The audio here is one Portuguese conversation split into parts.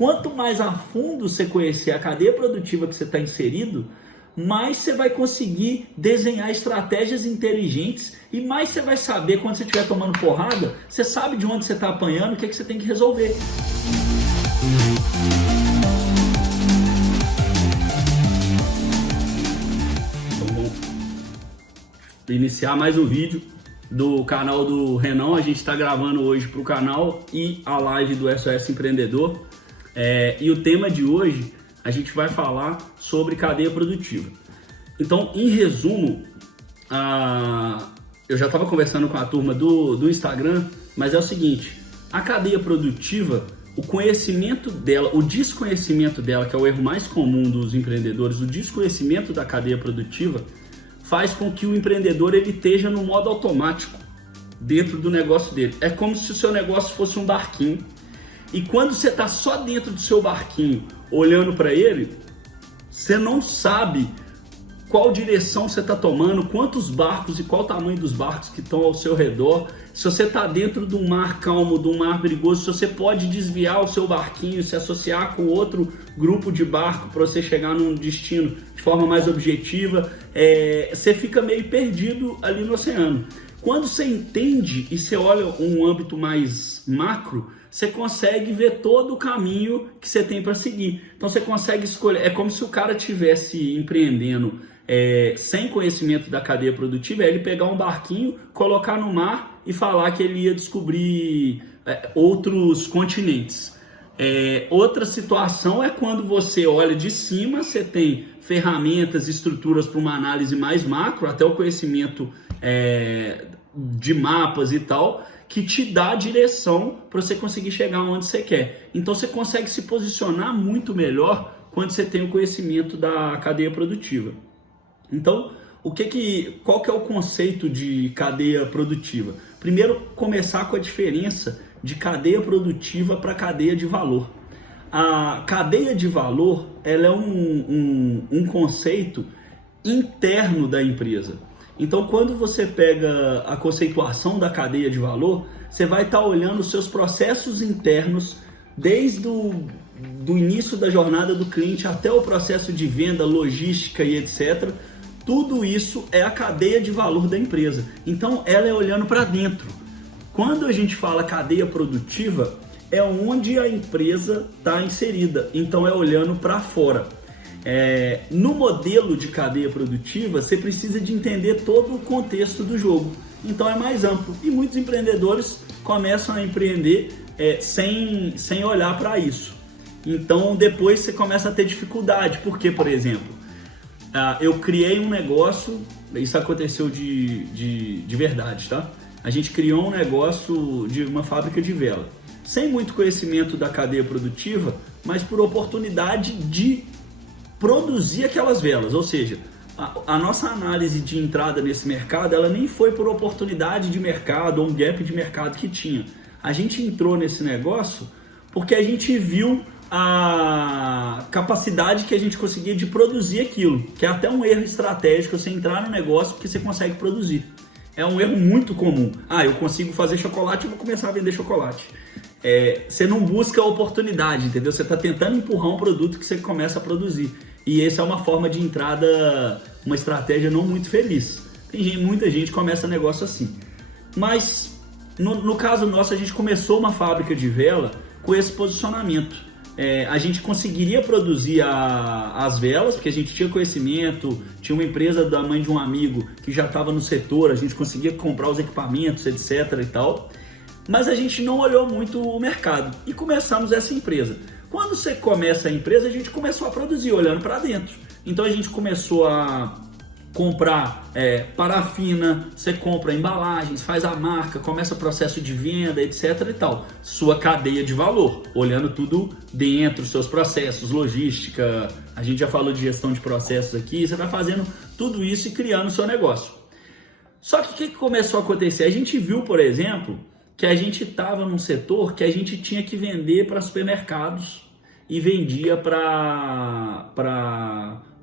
quanto mais a fundo você conhecer a cadeia produtiva que você está inserido, mais você vai conseguir desenhar estratégias inteligentes e mais você vai saber quando você estiver tomando porrada, você sabe de onde você está apanhando, o que você tem que resolver. Iniciar mais um vídeo do canal do Renan. A gente está gravando hoje para o canal e a live do SOS Empreendedor. E o tema de hoje a gente vai falar sobre cadeia produtiva. Então, em resumo, eu já estava conversando com a turma do Instagram, mas é o seguinte: a cadeia produtiva, o conhecimento dela, o desconhecimento dela, que é o erro mais comum dos empreendedores, o desconhecimento da cadeia produtiva faz com que o empreendedor ele esteja no modo automático dentro do negócio dele. É como se o seu negócio fosse um barquinho e quando você está só dentro do seu barquinho olhando para ele, você não sabe qual direção você está tomando, quantos barcos e qual o tamanho dos barcos que estão ao seu redor. Se você está dentro de um mar calmo, de um mar perigoso, se você pode desviar o seu barquinho, se associar com outro grupo de barco para você chegar num destino de forma mais objetiva, você fica meio perdido ali no oceano. Quando você entende e você olha um âmbito mais macro, você consegue ver todo o caminho que você tem para seguir. Então você consegue escolher. É como se o cara estivesse empreendendo sem conhecimento da cadeia produtiva, ele pegar um barquinho, colocar no mar e falar que ele ia descobrir outros continentes. Outra situação é quando você olha de cima, você tem ferramentas, estruturas para uma análise mais macro, até o conhecimento de mapas e tal, que te dá a direção para você conseguir chegar onde você quer. Então você consegue se posicionar muito melhor quando você tem o conhecimento da cadeia produtiva. Então, qual que é o conceito de cadeia produtiva? Primeiro, começar com a diferença de cadeia produtiva para cadeia de valor. A cadeia de valor ela é um conceito interno da empresa. Então, quando você pega a conceituação da cadeia de valor, você vai estar olhando os seus processos internos desde do início da jornada do cliente até o processo de venda, logística e etc. Tudo isso é a cadeia de valor da empresa. Então, ela é olhando para dentro. Quando a gente fala cadeia produtiva, é onde a empresa está inserida. Então, é olhando para fora. No modelo de cadeia produtiva, você precisa de entender todo o contexto do jogo. Então, é mais amplo. E muitos empreendedores começam a empreender sem olhar para isso. Então, depois você começa a ter dificuldade. Porque, por exemplo, eu criei um negócio, isso aconteceu de verdade, tá? A gente criou um negócio de uma fábrica de vela, sem muito conhecimento da cadeia produtiva, mas por oportunidade de produzir aquelas velas. Ou seja, a nossa análise de entrada nesse mercado, ela nem foi por oportunidade de mercado ou um gap de mercado que tinha. A gente entrou nesse negócio porque a gente viu a capacidade que a gente conseguia de produzir aquilo, que é até um erro estratégico você entrar no negócio porque você consegue produzir. É um erro muito comum. Eu consigo fazer chocolate, eu vou começar a vender chocolate. Você não busca a oportunidade, entendeu? Você está tentando empurrar um produto que você começa a produzir. E essa é uma forma de entrada, uma estratégia não muito feliz. Muita gente começa negócio assim. Mas, no caso nosso, a gente começou uma fábrica de vela com esse posicionamento. A gente conseguiria produzir as velas, porque a gente tinha conhecimento, tinha uma empresa da mãe de um amigo que já estava no setor, a gente conseguia comprar os equipamentos, etc. e tal, mas a gente não olhou muito o mercado e começamos essa empresa. Quando você começa a empresa, a gente começou a produzir, olhando para dentro. Então a gente começou a comprar parafina, você compra embalagens, faz a marca, começa o processo de venda, etc e tal. Sua cadeia de valor, olhando tudo dentro, seus processos, logística, a gente já falou de gestão de processos aqui, você vai fazendo tudo isso e criando o seu negócio. Só que o que começou a acontecer? A gente viu, por exemplo, que a gente estava num setor que a gente tinha que vender para supermercados e vendia para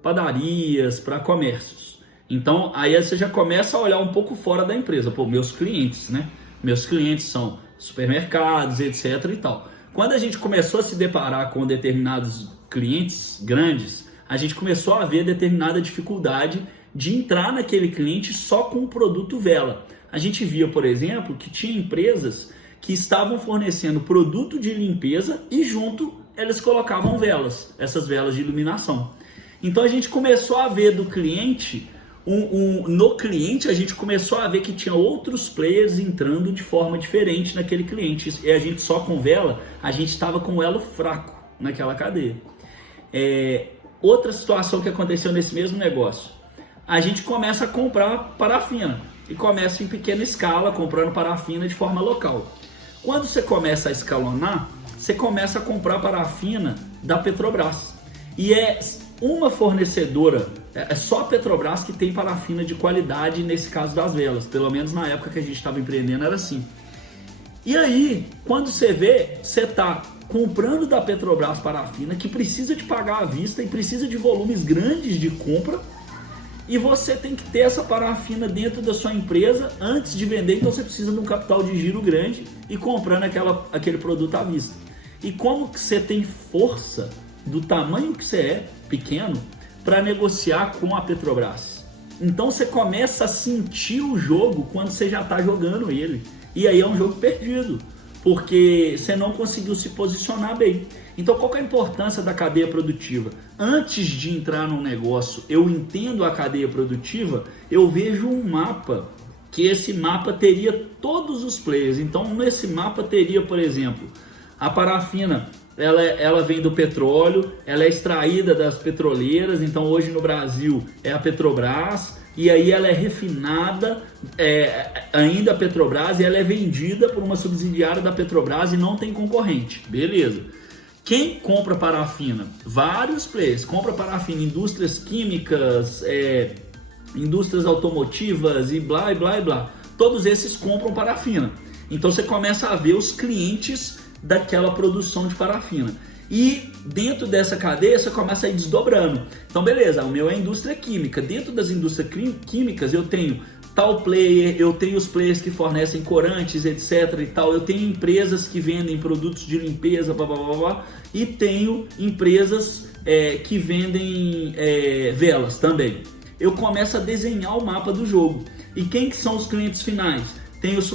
padarias, para comércios. Então, aí você já começa a olhar um pouco fora da empresa. Meus clientes, né? Meus clientes são supermercados, etc e tal. Quando a gente começou a se deparar com determinados clientes grandes, a gente começou a ver determinada dificuldade de entrar naquele cliente só com o produto vela. A gente via, por exemplo, que tinha empresas que estavam fornecendo produto de limpeza e junto eles colocavam velas, essas velas de iluminação. Então a gente começou a ver do cliente, no cliente a gente começou a ver que tinha outros players entrando de forma diferente naquele cliente. E a gente só com vela, a gente estava com o elo fraco naquela cadeia. Outra situação que aconteceu nesse mesmo negócio, a gente começa a comprar parafina e começa em pequena escala, comprando parafina de forma local. Quando você começa a escalonar, você começa a comprar parafina da Petrobras. E é uma fornecedora, é só a Petrobras que tem parafina de qualidade nesse caso das velas. Pelo menos na época que a gente estava empreendendo era assim. E aí, quando você vê, você está comprando da Petrobras parafina, que precisa de pagar à vista e precisa de volumes grandes de compra, e você tem que ter essa parafina dentro da sua empresa antes de vender, então você precisa de um capital de giro grande e comprando aquele produto à vista. E como que você tem força do tamanho que você é, pequeno, para negociar com a Petrobras? Então você começa a sentir o jogo quando você já está jogando ele. E aí é um jogo perdido, porque você não conseguiu se posicionar bem. Então qual que é a importância da cadeia produtiva? Antes de entrar num negócio, eu entendo a cadeia produtiva, eu vejo um mapa, que esse mapa teria todos os players. Então nesse mapa teria, por exemplo, a parafina, ela vem do petróleo, ela é extraída das petroleiras, então hoje no Brasil é a Petrobras, e aí ela é refinada, ainda a Petrobras, e ela é vendida por uma subsidiária da Petrobras e não tem concorrente. Beleza. Quem compra parafina? Vários players. Compra parafina, indústrias químicas, indústrias automotivas e blá, e blá, e blá. Todos esses compram parafina. Então você começa a ver os clientes daquela produção de parafina. E dentro dessa cadeia você começa a ir desdobrando. Então beleza, o meu é indústria química. Dentro das indústrias químicas eu tenho tal player, eu tenho os players que fornecem corantes, etc e tal. Eu tenho empresas que vendem produtos de limpeza, blá, blá, blá, blá, e tenho empresas que vendem velas também. Eu começo a desenhar o mapa do jogo. E quem que são os clientes finais? Tem os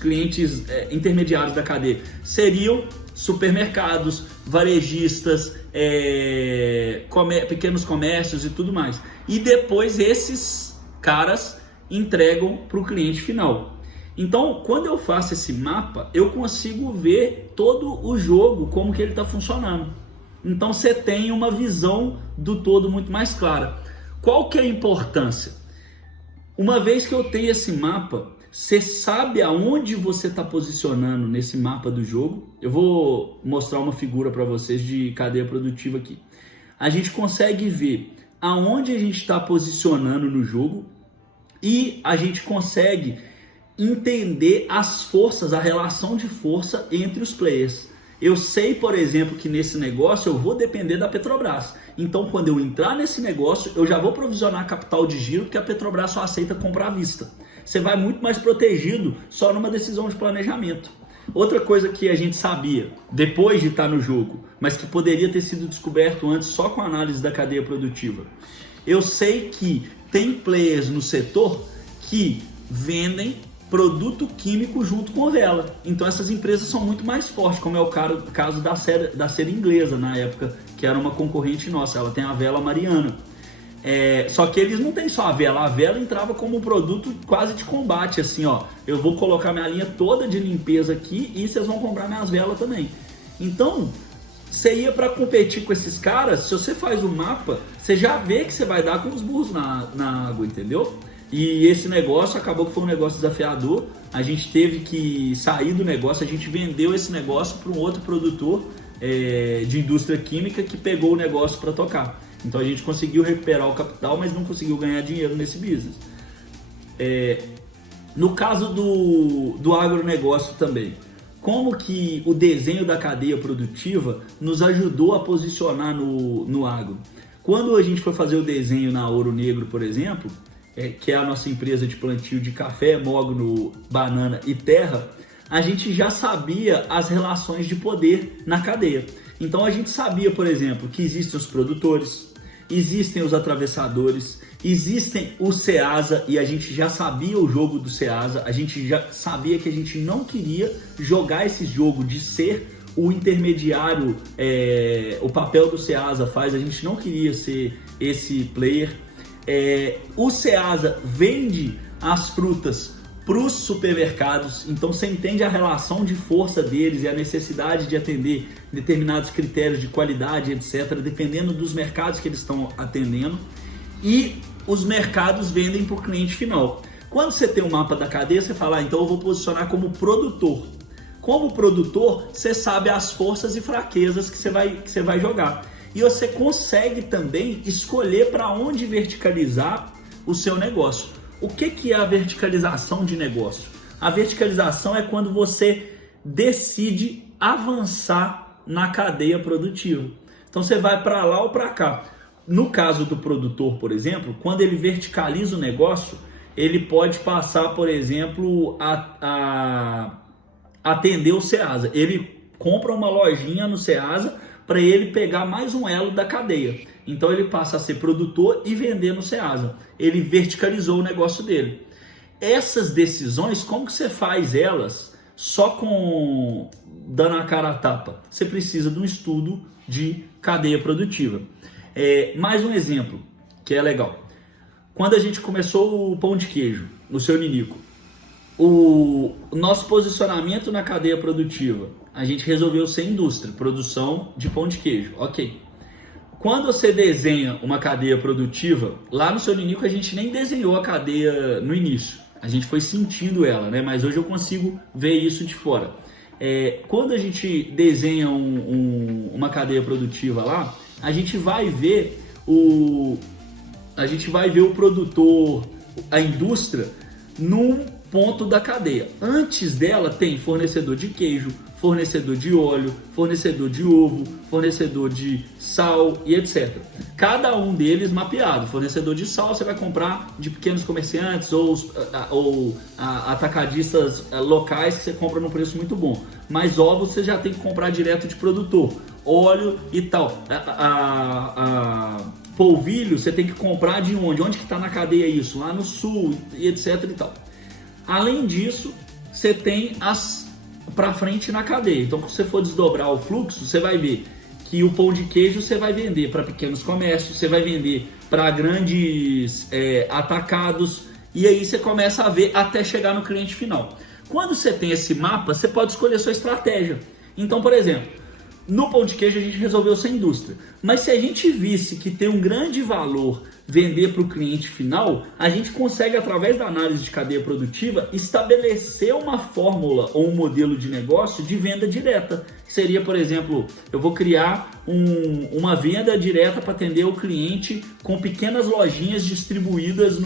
clientes intermediários da cadeia. Seriam supermercados, varejistas, pequenos comércios e tudo mais. E depois esses caras entregam para o cliente final. Então, quando eu faço esse mapa, eu consigo ver todo o jogo, como que ele está funcionando. Então, você tem uma visão do todo muito mais clara. Qual que é a importância? Uma vez que eu tenho esse mapa, você sabe aonde você está posicionando nesse mapa do jogo. Eu vou mostrar uma figura para vocês de cadeia produtiva aqui. A gente consegue ver aonde a gente está posicionando no jogo e a gente consegue entender as forças, a relação de força entre os players. Eu sei, por exemplo, que nesse negócio eu vou depender da Petrobras. Então, quando eu entrar nesse negócio, eu já vou provisionar capital de giro, porque a Petrobras só aceita comprar à vista. Você vai muito mais protegido só numa decisão de planejamento. Outra coisa que a gente sabia, depois de estar no jogo, mas que poderia ter sido descoberto antes só com a análise da cadeia produtiva. Eu sei que tem players no setor que vendem produto químico junto com vela. Então essas empresas são muito mais fortes, como é o caso da cera inglesa na época, que era uma concorrente nossa. Ela tem a vela Mariana. Só que eles não tem só a vela entrava como um produto quase de combate, assim, ó, eu vou colocar minha linha toda de limpeza aqui e vocês vão comprar minhas velas também. Então, você ia para competir com esses caras, se você faz o mapa, você já vê que você vai dar com os burros na água, entendeu? E esse negócio acabou que foi um negócio desafiador, a gente teve que sair do negócio, a gente vendeu esse negócio para um outro produtor de indústria química que pegou o negócio para tocar. Então a gente conseguiu recuperar o capital, mas não conseguiu ganhar dinheiro nesse business. No caso do agronegócio também, como que o desenho da cadeia produtiva nos ajudou a posicionar no agro? Quando a gente foi fazer o desenho na Ouro Negro, por exemplo, que é a nossa empresa de plantio de café, mogno, banana e terra, a gente já sabia as relações de poder na cadeia. Então a gente sabia, por exemplo, que existem os produtores, existem os atravessadores, existem o Ceasa, e a gente já sabia o jogo do Ceasa, a gente já sabia que a gente não queria jogar esse jogo de ser o intermediário, o papel do Ceasa faz, a gente não queria ser esse player. O Ceasa vende as frutas para os supermercados, então você entende a relação de força deles e a necessidade de atender determinados critérios de qualidade, etc., dependendo dos mercados que eles estão atendendo, e os mercados vendem para o cliente final. Quando você tem um mapa da cadeia, você fala, então eu vou posicionar como produtor. Como produtor, você sabe as forças e fraquezas que você vai jogar. E você consegue também escolher para onde verticalizar o seu negócio. O que é a verticalização de negócio? A verticalização é quando você decide avançar na cadeia produtiva. Então você vai para lá ou para cá. No caso do produtor, por exemplo, quando ele verticaliza o negócio, ele pode passar, por exemplo, a atender o Ceasa. Ele compra uma lojinha no Ceasa para ele pegar mais um elo da cadeia. Então ele passa a ser produtor e vender no Ceasa. Ele verticalizou o negócio dele. Essas decisões, como que você faz elas só com dando a cara a tapa? Você precisa de um estudo de cadeia produtiva. Mais um exemplo que é legal. Quando a gente começou o pão de queijo, no Seu Ninico, o nosso posicionamento na cadeia produtiva, a gente resolveu ser indústria, produção de pão de queijo, ok. Quando você desenha uma cadeia produtiva, lá no Seu Ninico a gente nem desenhou a cadeia no início, a gente foi sentindo ela, né? Mas hoje eu consigo ver isso de fora. Quando a gente desenha uma cadeia produtiva lá, a gente vai ver o produtor, a indústria, num ponto da cadeia. Antes dela tem fornecedor de queijo, fornecedor de óleo, fornecedor de ovo, fornecedor de sal e etc. Cada um deles mapeado. Fornecedor de sal você vai comprar de pequenos comerciantes ou atacadistas locais que você compra num preço muito bom. Mas ovos você já tem que comprar direto de produtor. Óleo e tal. Polvilho você tem que comprar de onde? Onde que está na cadeia isso? Lá no sul e etc e tal. Além disso, você tem as para frente na cadeia. Então, se você for desdobrar o fluxo, você vai ver que o pão de queijo você vai vender para pequenos comércios, você vai vender para grandes atacados, e aí você começa a ver até chegar no cliente final. Quando você tem esse mapa, você pode escolher sua estratégia. Então, por exemplo, no pão de queijo a gente resolveu ser indústria, mas se a gente visse que tem um grande valor vender para o cliente final, a gente consegue, através da análise de cadeia produtiva, estabelecer uma fórmula ou um modelo de negócio de venda direta. Seria, por exemplo, eu vou criar uma venda direta para atender o cliente com pequenas lojinhas distribuídas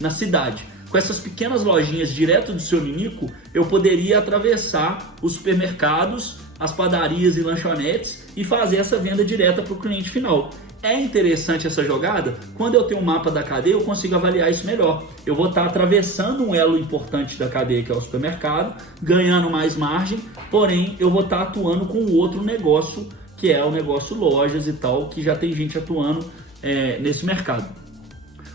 na cidade. Com essas pequenas lojinhas direto do Seu Ninico, eu poderia atravessar os supermercados, as padarias e lanchonetes e fazer essa venda direta para o cliente final. É interessante essa jogada? Quando eu tenho um mapa da cadeia, eu consigo avaliar isso melhor. Eu vou estar atravessando um elo importante da cadeia, que é o supermercado, ganhando mais margem, porém eu vou estar atuando com o outro negócio, que é o negócio lojas e tal, que já tem gente atuando nesse mercado.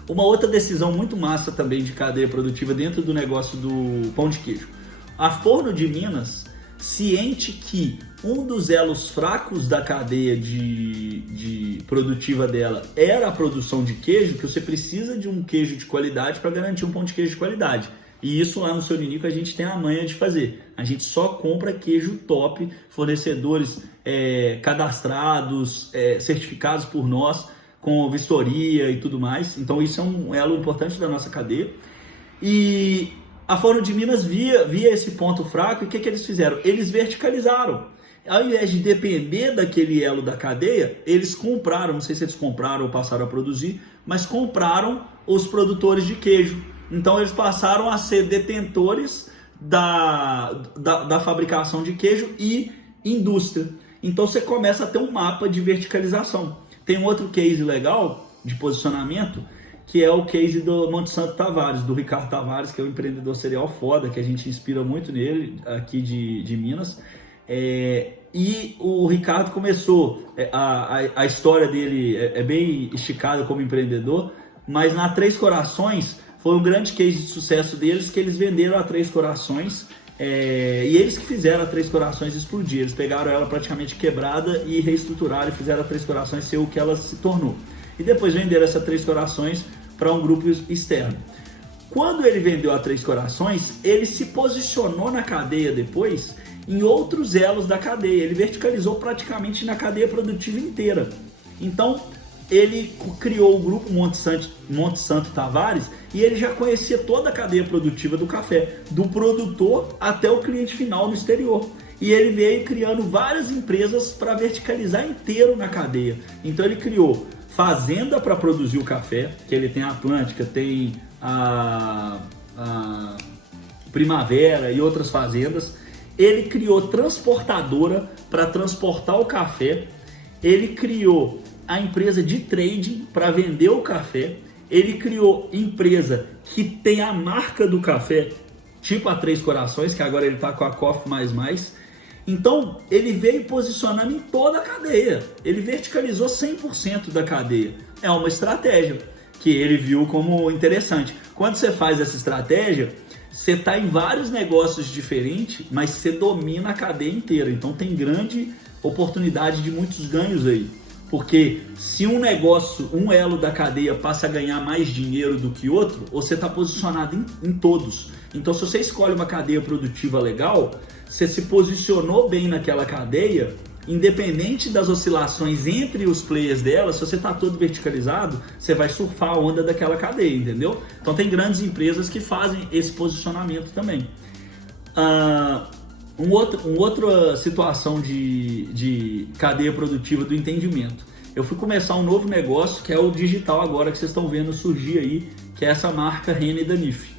Uma outra decisão muito massa também de cadeia produtiva dentro do negócio do pão de queijo. A Forno de Minas, ciente que um dos elos fracos da cadeia de produtiva dela era a produção de queijo, que você precisa de um queijo de qualidade para garantir um pão de queijo de qualidade. E isso lá no Seu Ninico a gente tem a manha de fazer. A gente só compra queijo top, fornecedores cadastrados, certificados por nós, com vistoria e tudo mais. Então isso é um elo importante da nossa cadeia. E a Forno de Minas via esse ponto fraco, e o que eles fizeram? Eles verticalizaram. Ao invés de depender daquele elo da cadeia, eles compraram, não sei se eles compraram ou passaram a produzir, mas compraram os produtores de queijo. Então eles passaram a ser detentores da fabricação de queijo e indústria. Então você começa a ter um mapa de verticalização. Tem um outro case legal de posicionamento, que é o case do Monte Santo Tavares, do Ricardo Tavares, que é um empreendedor serial foda, que a gente inspira muito nele, aqui de Minas. E o Ricardo começou, a história dele é bem esticada como empreendedor, mas na Três Corações foi um grande case de sucesso deles, que eles venderam a Três Corações, e eles que fizeram a Três Corações explodir. Eles pegaram ela praticamente quebrada e reestruturaram e fizeram a Três Corações ser o que ela se tornou. E depois venderam essa Três Corações para um grupo externo. Quando ele vendeu a Três Corações, ele se posicionou na cadeia depois em outros elos da cadeia. Ele verticalizou praticamente na cadeia produtiva inteira. Então, ele criou o grupo Monte Santo Tavares e ele já conhecia toda a cadeia produtiva do café, do produtor até o cliente final no exterior. E ele veio criando várias empresas para verticalizar inteiro na cadeia. Então, ele criou fazenda para produzir o café, que ele tem a Atlântica, tem a Primavera e outras fazendas. Ele criou transportadora para transportar o café. Ele criou a empresa de trading para vender o café. Ele criou empresa que tem a marca do café, tipo a Três Corações, que agora ele está com a Coffee++. Então, ele veio posicionando em toda a cadeia. Ele verticalizou 100% da cadeia. É uma estratégia que ele viu como interessante. Quando você faz essa estratégia, você está em vários negócios diferentes, mas você domina a cadeia inteira. Então, tem grande oportunidade de muitos ganhos aí. Porque se um negócio, um elo da cadeia passa a ganhar mais dinheiro do que outro, você está posicionado em todos. Então, se você escolhe uma cadeia produtiva legal, você se posicionou bem naquela cadeia, independente das oscilações entre os players dela. Se você está todo verticalizado, você vai surfar a onda daquela cadeia, entendeu? Então tem grandes empresas que fazem esse posicionamento também. Uma outra situação de cadeia produtiva do entendimento. Eu fui começar um novo negócio, que é o digital agora, que vocês estão vendo surgir aí, que é essa marca Renner da NIF.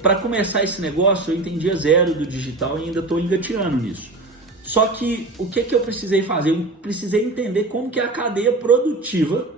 Para começar esse negócio, eu entendia zero do digital e ainda estou engateando nisso. Só que o que eu precisei fazer? Eu precisei entender como que é a cadeia produtiva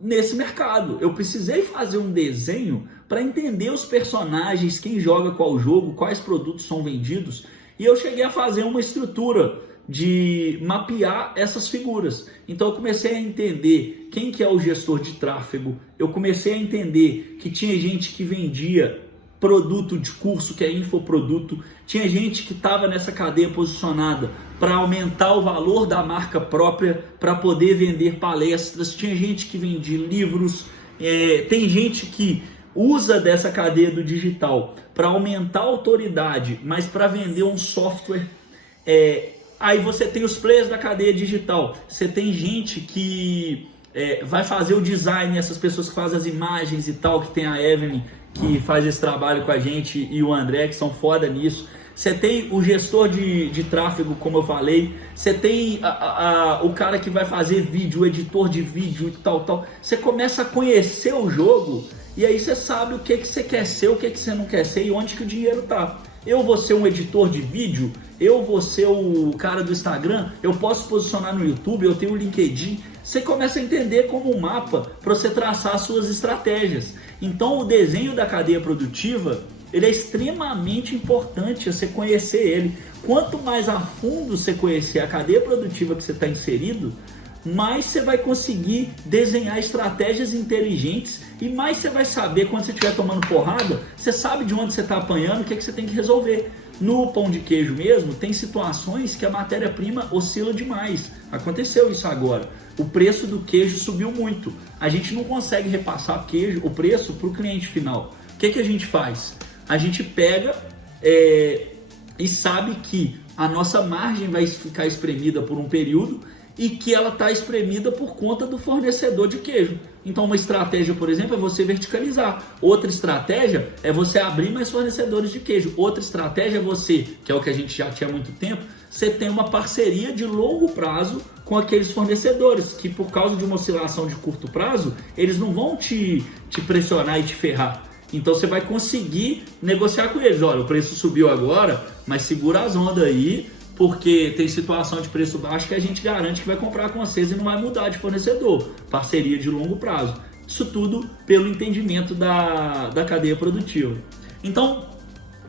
nesse mercado. Eu precisei fazer um desenho para entender os personagens, quem joga qual jogo, quais produtos são vendidos. E eu cheguei a fazer uma estrutura de mapear essas figuras. Então eu comecei a entender quem que é o gestor de tráfego. Eu comecei a entender que tinha gente que vendia produto de curso, que é infoproduto. Tinha gente que estava nessa cadeia posicionada para aumentar o valor da marca própria, para poder vender palestras. Tinha gente que vendia livros. Tem gente que usa dessa cadeia do digital para aumentar a autoridade, mas para vender um software. Aí você tem os players da cadeia digital. Você tem gente que vai fazer o design, essas pessoas que fazem as imagens e tal, que tem a Evelyn, que faz esse trabalho com a gente, e o André, que são foda nisso. Você tem o gestor de tráfego, como eu falei. Você tem o cara que vai fazer vídeo, o editor de vídeo e tal. Você começa a conhecer o jogo e aí você sabe o que você quer ser, o que você não quer ser e onde que o dinheiro tá. Eu vou ser um editor de vídeo, eu vou ser o cara do Instagram, eu posso posicionar no YouTube, eu tenho o LinkedIn. Você começa a entender como um mapa para você traçar as suas estratégias. Então o desenho da cadeia produtiva, ele é extremamente importante você conhecer ele. Quanto mais a fundo você conhecer a cadeia produtiva que você está inserido, mais você vai conseguir desenhar estratégias inteligentes e mais você vai saber, quando você estiver tomando porrada, você sabe de onde você está apanhando, o que você tem que resolver. No pão de queijo mesmo, tem situações que a matéria-prima oscila demais. Aconteceu isso agora. O preço do queijo subiu muito. A gente não consegue repassar o preço para o cliente final. O que a gente faz? A gente pega e sabe que a nossa margem vai ficar espremida por um período e que ela está espremida por conta do fornecedor de queijo. Então uma estratégia, por exemplo, é você verticalizar. Outra estratégia é você abrir mais fornecedores de queijo. Outra estratégia é você, que é o que a gente já tinha há muito tempo, você tem uma parceria de longo prazo com aqueles fornecedores, que por causa de uma oscilação de curto prazo, eles não vão te pressionar e te ferrar. Então você vai conseguir negociar com eles. Olha, o preço subiu agora, mas segura as ondas aí, porque tem situação de preço baixo que a gente garante que vai comprar com vocês e não vai mudar de fornecedor. Parceria de longo prazo. Isso tudo pelo entendimento da cadeia produtiva. Então,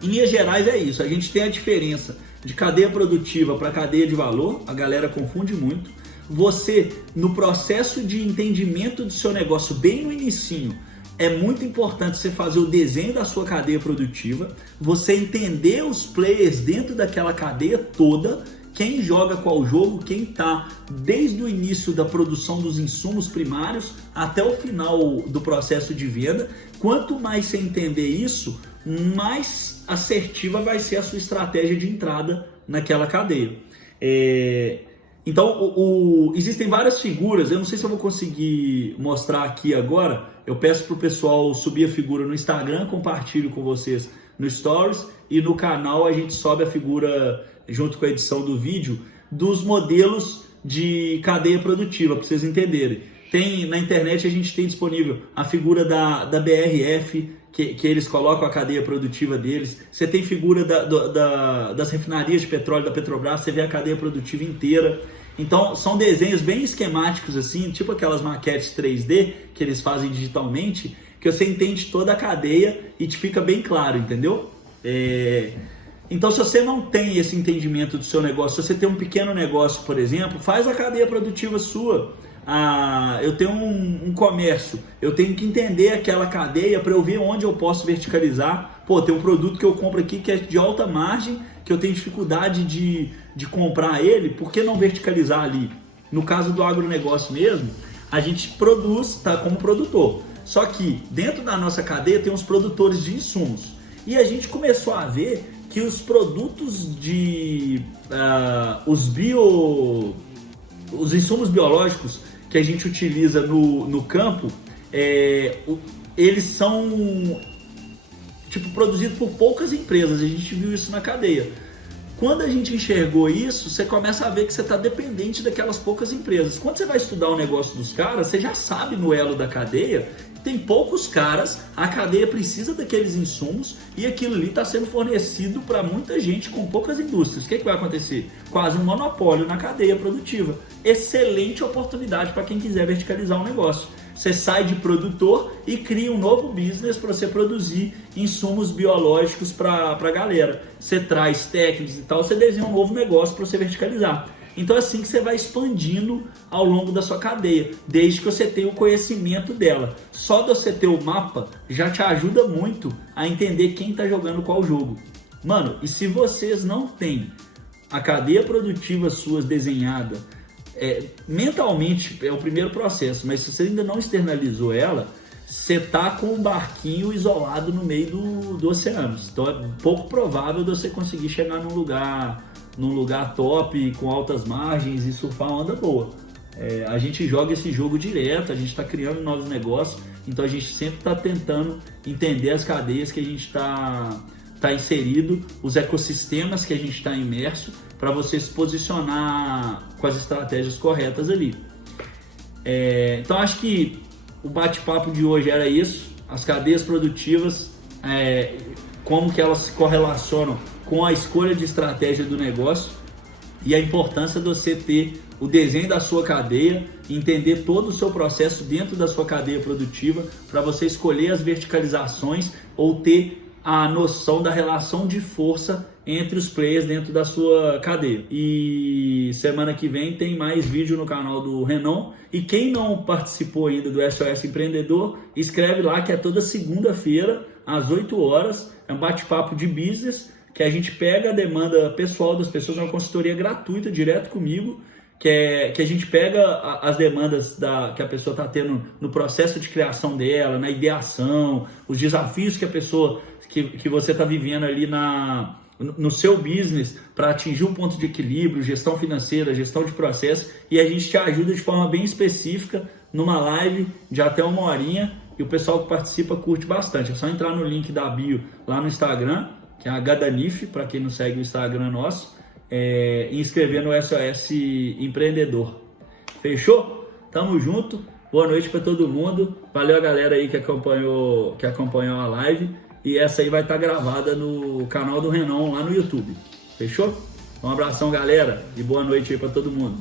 em linhas gerais é isso. A gente tem a diferença de cadeia produtiva para cadeia de valor. A galera confunde muito. Você, no processo de entendimento do seu negócio, bem no inicinho, é muito importante você fazer o desenho da sua cadeia produtiva, você entender os players dentro daquela cadeia toda, quem joga qual jogo, quem está desde o início da produção dos insumos primários até o final do processo de venda. Quanto mais você entender isso, mais assertiva vai ser a sua estratégia de entrada naquela cadeia. Então, existem várias figuras, eu não sei se eu vou conseguir mostrar aqui agora, eu peço para o pessoal subir a figura no Instagram, compartilho com vocês no Stories, e no canal a gente sobe a figura junto com a edição do vídeo, dos modelos de cadeia produtiva, para vocês entenderem. Na internet a gente tem disponível a figura da BRF, que eles colocam a cadeia produtiva deles. Você tem figura das refinarias de petróleo da Petrobras, você vê a cadeia produtiva inteira. Então, são desenhos bem esquemáticos, assim, tipo aquelas maquetes 3D que eles fazem digitalmente, que você entende toda a cadeia e te fica bem claro, entendeu? Então, se você não tem esse entendimento do seu negócio, se você tem um pequeno negócio, por exemplo, faz a cadeia produtiva sua. Eu tenho um comércio, eu tenho que entender aquela cadeia para eu ver onde eu posso verticalizar. Pô, tem um produto que eu compro aqui que é de alta margem, que eu tenho dificuldade de comprar ele, por que não verticalizar ali? No caso do agronegócio mesmo, a gente produz, tá, como produtor. Só que dentro da nossa cadeia tem os produtores de insumos. E a gente começou a ver que os produtos os insumos biológicos que a gente utiliza no campo, eles são produzidos por poucas empresas. A gente viu isso na cadeia. Quando a gente enxergou isso, você começa a ver que você está dependente daquelas poucas empresas. Quando você vai estudar o negócio dos caras, você já sabe no elo da cadeia, tem poucos caras, a cadeia precisa daqueles insumos e aquilo ali está sendo fornecido para muita gente com poucas indústrias. O que vai acontecer? Quase um monopólio na cadeia produtiva. Excelente oportunidade para quem quiser verticalizar um negócio. Você sai de produtor e cria um novo business para você produzir insumos biológicos para a galera. Você traz técnicos e tal, você desenha um novo negócio para você verticalizar. Então é assim que você vai expandindo ao longo da sua cadeia, desde que você tenha o conhecimento dela. Só de você ter o mapa já te ajuda muito a entender quem está jogando qual jogo. Mano, e se vocês não têm a cadeia produtiva suas desenhada, mentalmente é o primeiro processo, mas se você ainda não externalizou ela, você tá com um barquinho isolado no meio do oceano. Então é pouco provável de você conseguir chegar num lugar top, com altas margens e surfar uma onda boa. A gente joga esse jogo direto, a gente está criando novos negócios, então a gente sempre está tentando entender as cadeias que a gente está inserido, os ecossistemas que a gente está imerso, para você se posicionar com as estratégias corretas ali. Então acho que o bate-papo de hoje era isso, as cadeias produtivas, como que elas se correlacionam com a escolha de estratégia do negócio e a importância de você ter o desenho da sua cadeia, entender todo o seu processo dentro da sua cadeia produtiva para você escolher as verticalizações ou ter a noção da relação de força entre os players dentro da sua cadeia. E semana que vem tem mais vídeo no canal do Renan. E quem não participou ainda do SOS Empreendedor, escreve lá que é toda segunda-feira, às 8 horas, é um bate-papo de business, que a gente pega a demanda pessoal das pessoas, é uma consultoria gratuita, direto comigo, que a gente pega as demandas que a pessoa está tendo no processo de criação dela, na ideação, os desafios que a pessoa, que você está vivendo ali no seu business para atingir um ponto de equilíbrio, gestão financeira, gestão de processo, e a gente te ajuda de forma bem específica numa live de até 1 horinha, e o pessoal que participa curte bastante. É só entrar no link da bio lá no Instagram, que é a Gadanif, para quem não segue o Instagram nosso, e inscrever no SOS Empreendedor. Fechou? Tamo junto, boa noite para todo mundo, valeu a galera aí que acompanhou a live, e essa aí vai estar gravada no canal do Renan lá no YouTube. Fechou? Um abração, galera, e boa noite aí para todo mundo.